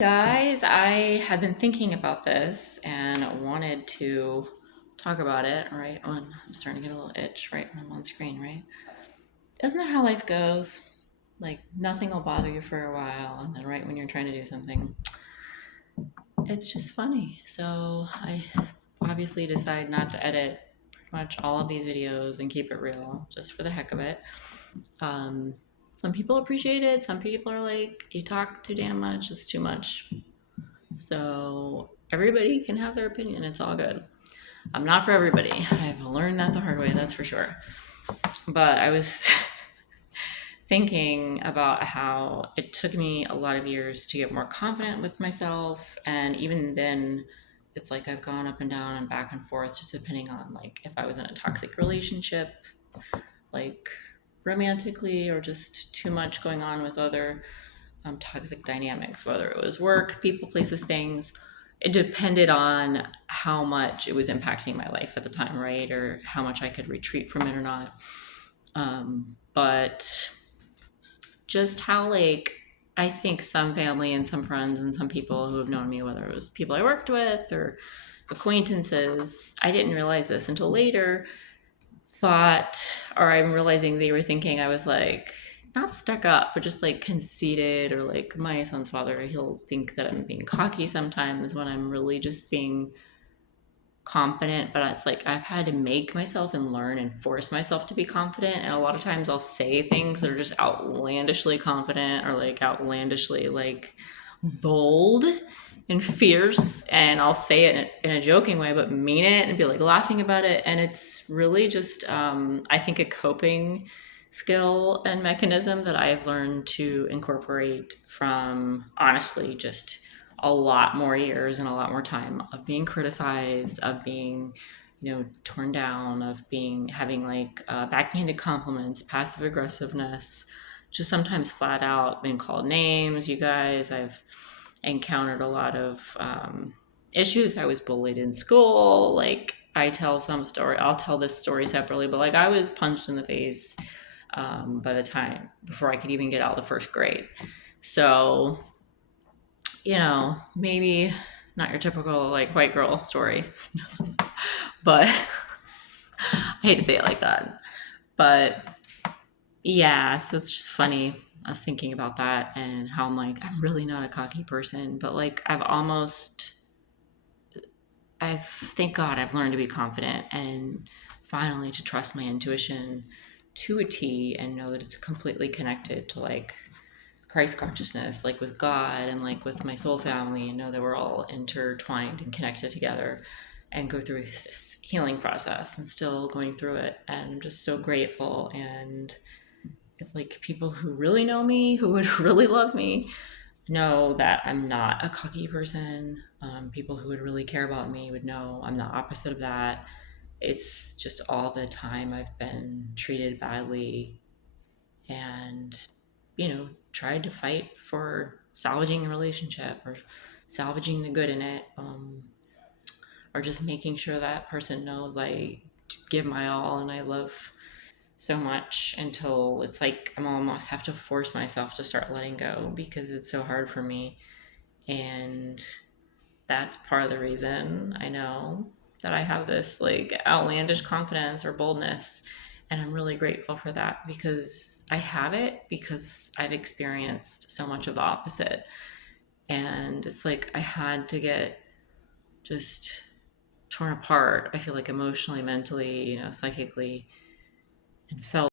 Guys, I have been thinking about this and wanted to talk about it right when I'm starting to get a little itch right when I'm on screen, right? Isn't that how life goes? Like nothing will bother you for a while, and then right when you're trying to do something, it's just funny. So I obviously decide not to edit pretty much all of these videos and keep it real just for the heck of it. Um, some people appreciate it. Some people are like, you talk too damn much, it's too much. So everybody can have their opinion. It's all good. I'm not for everybody. I've learned that the hard way, that's for sure. But I was thinking about how it took me a lot of years to get more confident with myself. And even then, it's like I've gone up and down and back and forth just depending on like if I was in a toxic relationship, like romantically, or just too much going on with other toxic dynamics, whether it was work, people, places, things. It depended on how much it was impacting my life at the time, right? Or how much I could retreat from it or not. But just how, like, I think some family and some friends and some people who have known me, whether it was people I worked with or acquaintances, I didn't realize this until later, thought, or I'm realizing they were thinking I was like not stuck up, but just like conceited, or like my son's father, he'll think that I'm being cocky sometimes when I'm really just being confident. But it's like I've had to make myself and learn and force myself to be confident. And a lot of times I'll say things that are just outlandishly confident or like outlandishly like bold and fierce, and I'll say it in a joking way but mean it and be like laughing about it. And it's really just I think a coping skill and mechanism that I've learned to incorporate from honestly just a lot more years and a lot more time of being criticized, of being torn down, of being having like backhanded compliments, passive aggressiveness, just sometimes flat out being called names. You guys, I've encountered a lot of issues. I was bullied in school. Like I tell some story, I'll tell this story separately, but like I was punched in the face by the time before I could even get out of the first grade. So, maybe not your typical like white girl story, but I hate to say it like that. But yeah, so it's just funny. I was thinking about that and how I'm like, I'm really not a cocky person, but like thank God I've learned to be confident and finally to trust my intuition to a T and know that it's completely connected to like Christ consciousness, like with God and like with my soul family, and know that we're all intertwined and connected together and go through this healing process and still going through it. And I'm just so grateful. And it's like people who really know me, who would really love me, know that I'm not a cocky person. People who would really care about me would know I'm the opposite of that. It's just all the time I've been treated badly and, tried to fight for salvaging a relationship or salvaging the good in it, or just making sure that person knows I give my all and I love so much until it's like I'm almost have to force myself to start letting go because it's so hard for me. And that's part of the reason I know that I have this like outlandish confidence or boldness. And I'm really grateful for that because I have it because I've experienced so much of the opposite. And it's like I had to get just torn apart. I feel like emotionally, mentally, psychically, and felt